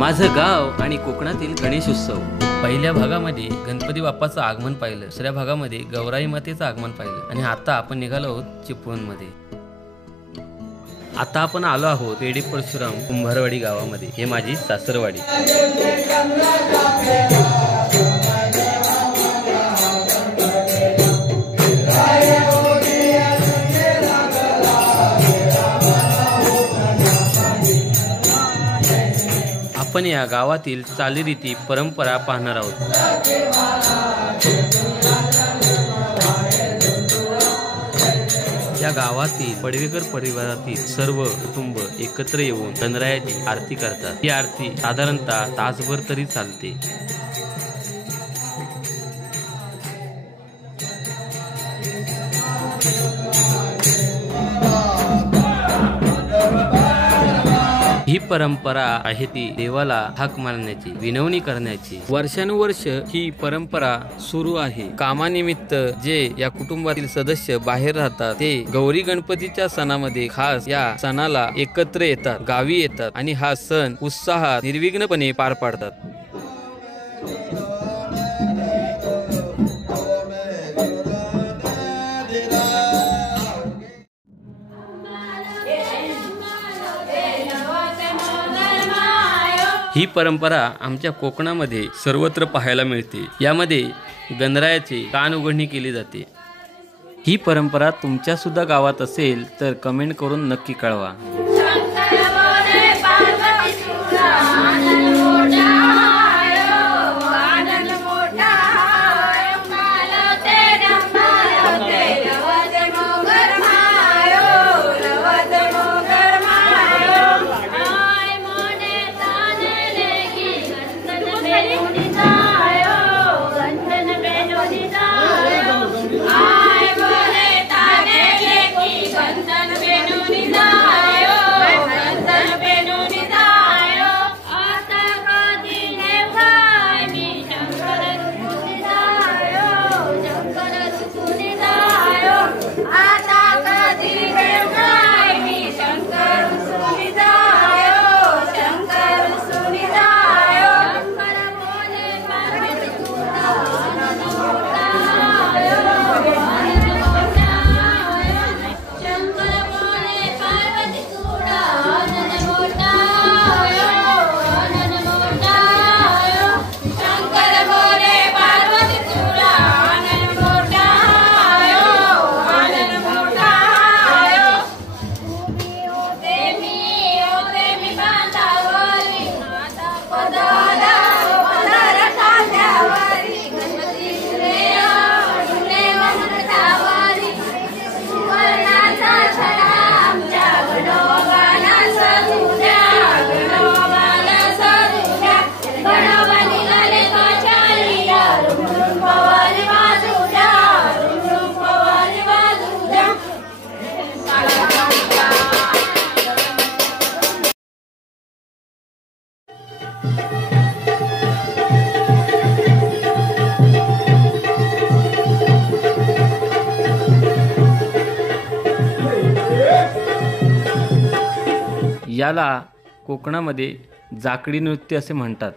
माझं गाव आणि कोकणातील गणेश उत्सव। पहिल्या भागामध्ये गणपती बाप्पाचं आगमन पाहिलं, दुसऱ्या भागामध्ये गौराई मातेचं आगमन पाहिलं आणि आता आपण निघालो आहोत चिपळूणमध्ये। आता आपण आलो आहोत पेढे परशुराम कुंभारवाडी गावामध्ये। हे माझी सासरवाडी। आपण या गावातील चालीरीती परंपरा पाहणार आहोत। या गावातील पडवेकर परिवारातील सर्व कुटुंब एकत्र येऊन गणरायाची आरती करतात। ही आरती साधारणतः तासभर तरी चालते। ही परंपरा आहे ती देवाला हाक मारण्याची, विनवणी करण्याची। वर्षानुवर्ष ही परंपरा सुरू आहे। कामानिमित्त जे या कुटुंबातील सदस्य बाहेर राहतात ते गौरी गणपतीच्या सणामध्ये खास या सणाला एकत्र येतात, गावी येतात आणि हा सण उत्साहात निर्विघ्नपणे पार पाडतात। ही परंपरा आमच्या कोकणामध्ये सर्वत्र पाहायला मिळते। यामध्ये गणरायाची कान उघडणी केली जाते। ही परंपरा तुमच्या सुद्धा गावात असेल तर कमेंट करून नक्की कळवा। याला कोकणामध्ये जाकडी नृत्य असे म्हणतात।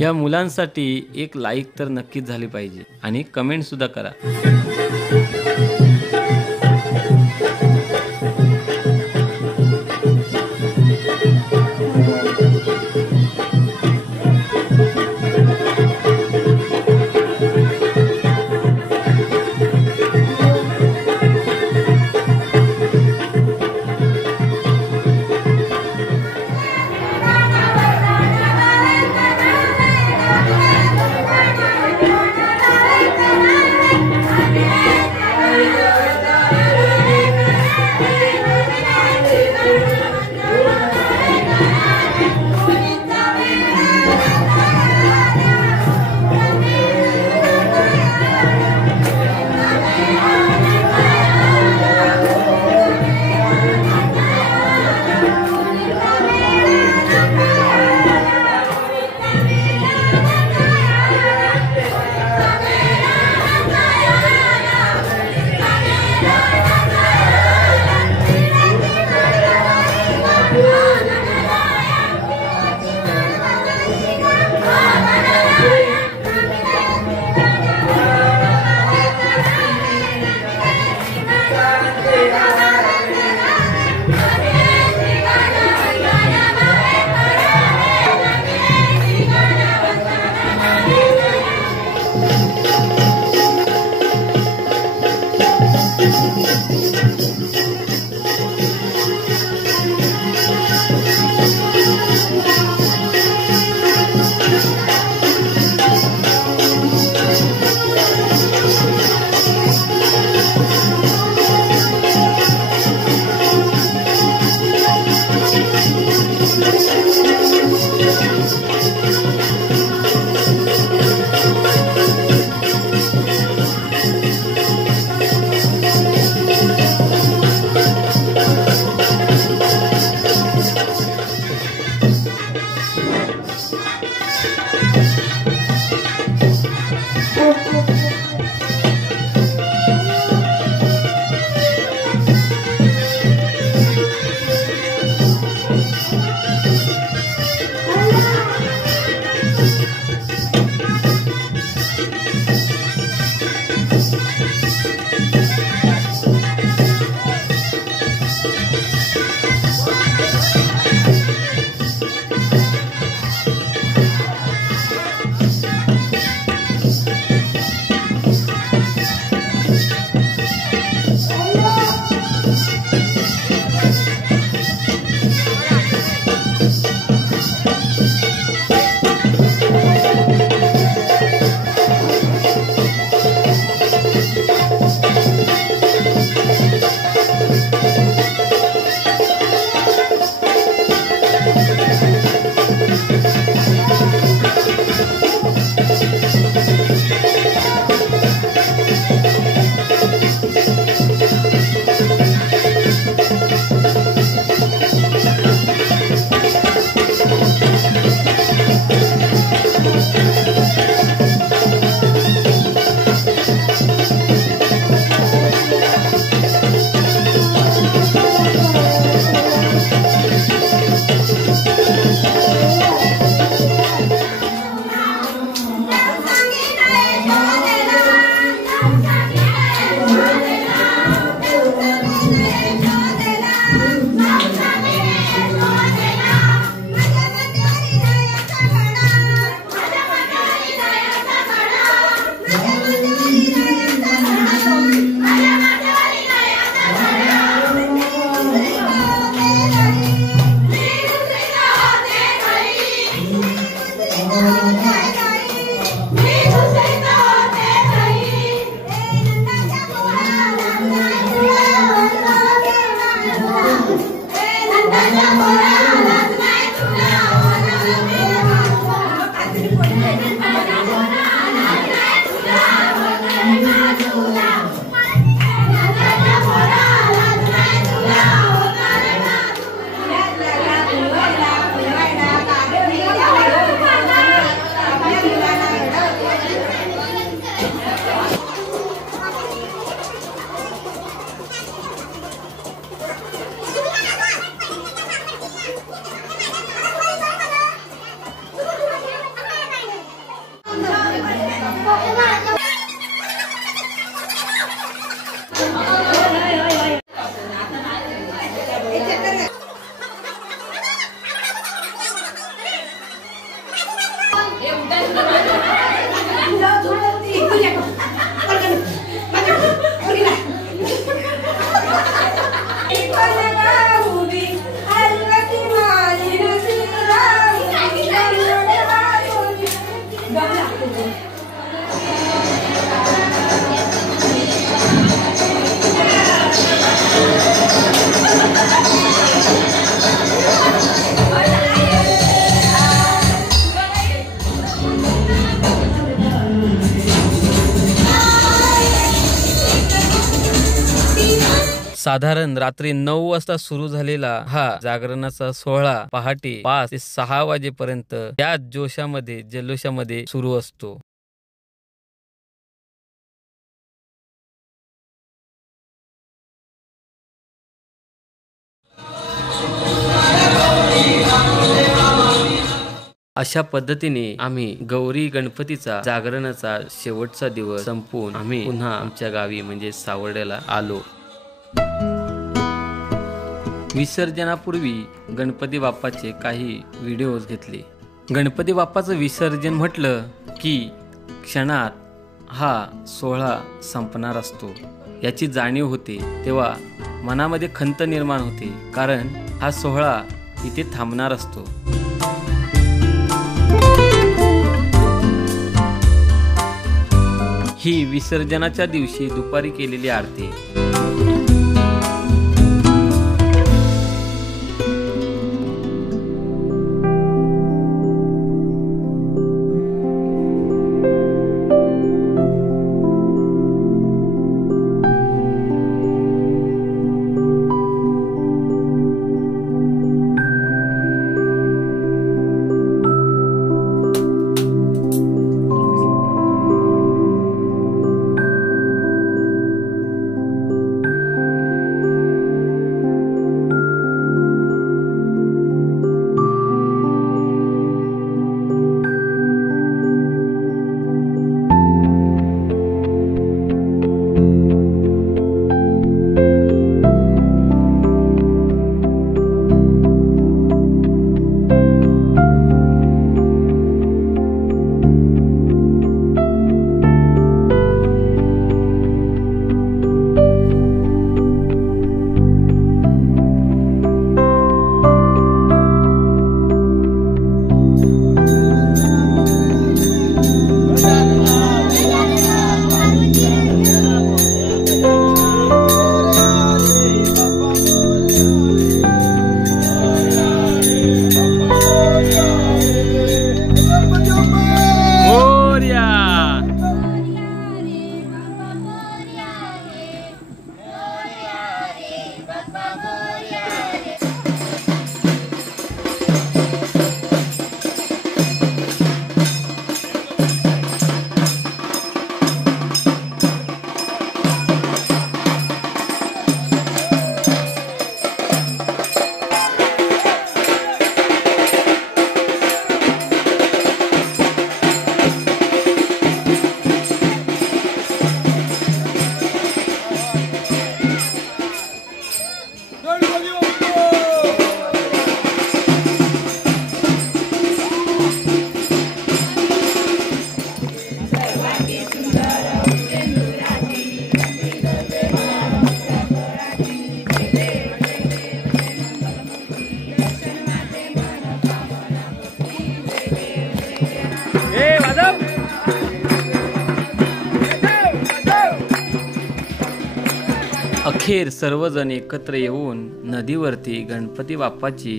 या मुलांसाठी एक लाईक तर नक्कीच झाली पाहिजे आणि कमेंट सुद्धा करा। Yeah. साधारण रात्री 9 वाजता सुरू झालेला हा जागरणाचा सोहळा पहाटे 5 ते 6 वाजेपर्यंत या जोशामध्ये जल्लोषामध्ये सुरू असतो. अशा पद्धतीने आम्ही गौरी गणपतीचा जागरणाचा शेवटचा दिवस संपवून आम्ही पुन्हा आमच्या गावी म्हणजे सावर्ड्याला आलो. विसर्जनापूर्वी गणपती बाप्पाचे काही व्हिडिओज घेतले. गणपती बाप्पाचं विसर्जन म्हटलं की क्षणात हा सोहळा संपणार असतो याची जाणीव होते. तेव्हा मनामध्ये खंत निर्माण होते, कारण हा सोहळा इथे थांबणार असतो. ही विसर्जनाच्या दिवशी दुपारी केलेली आरती. अखेर सर्वजण एकत्र येऊन नदीवरती गणपती बाप्पाची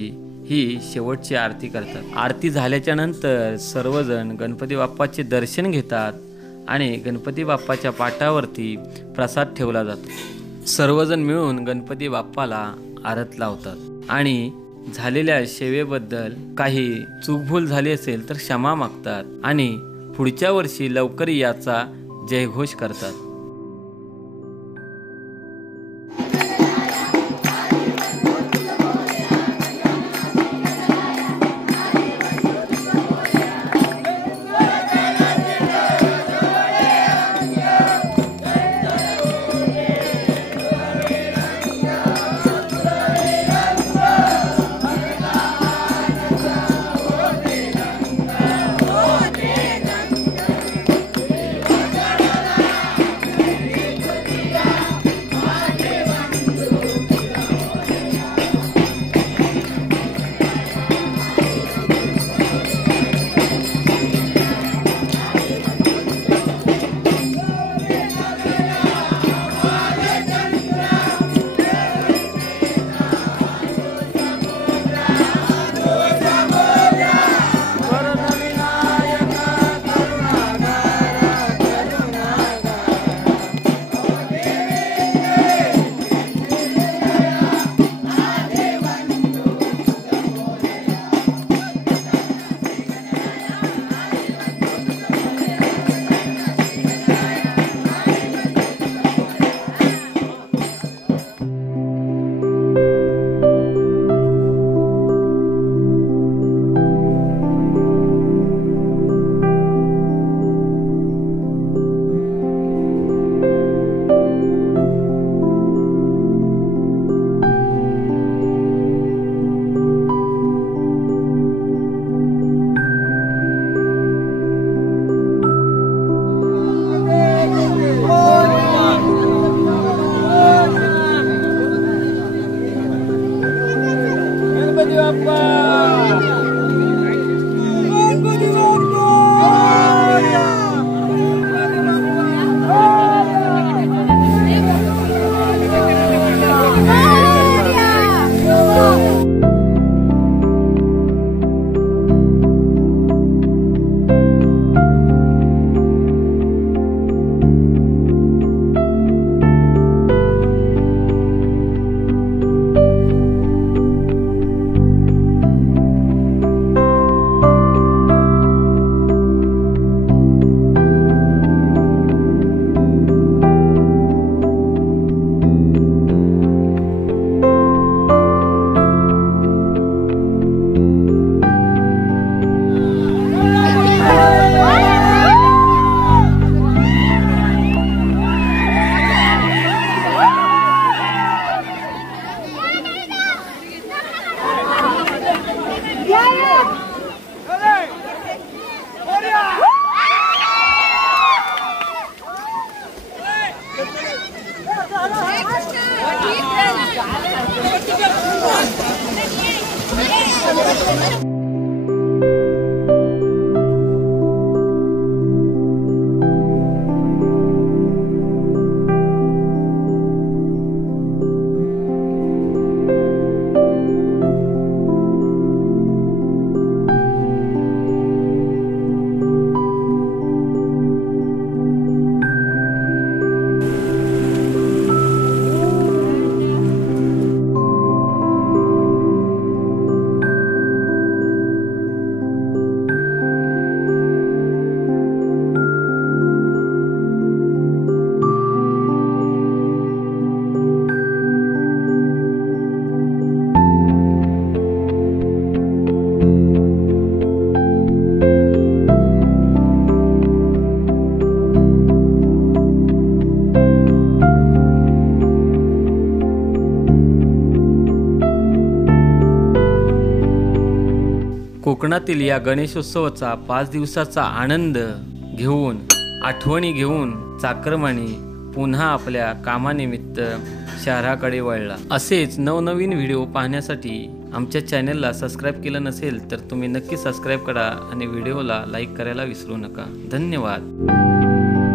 ही शेवटची आरती करतात. आरती झाल्याच्या नंतर सर्वजण गणपती बाप्पाचे दर्शन घेतात आणि गणपती बाप्पाच्या पाटावरती प्रसाद ठेवला जातो. सर्वजण मिळून गणपती बाप्पाला आरत लावतात आणि झालेल्या सेवेबद्दल काही चूकभूल झाली असेल तर क्षमा मागतात आणि पुढच्या वर्षी लवकर याचा जयघोष करतात. कोकणातील या गणेशोत्सवाचा 5 दिवसाचा आनंद घेऊन आठवणी घेऊन चाकरमानी पुन्हा आपल्या कामानिमित्त शहराकडे वळला। असेच नवनवीन व्हिडिओ पाहण्यासाठी आमच्या चॅनलला सबस्क्राईब केलं नसेल तर तुम्ही नक्की सबस्क्राईब करा आणि व्हिडिओला लाईक करायला विसरू नका। धन्यवाद।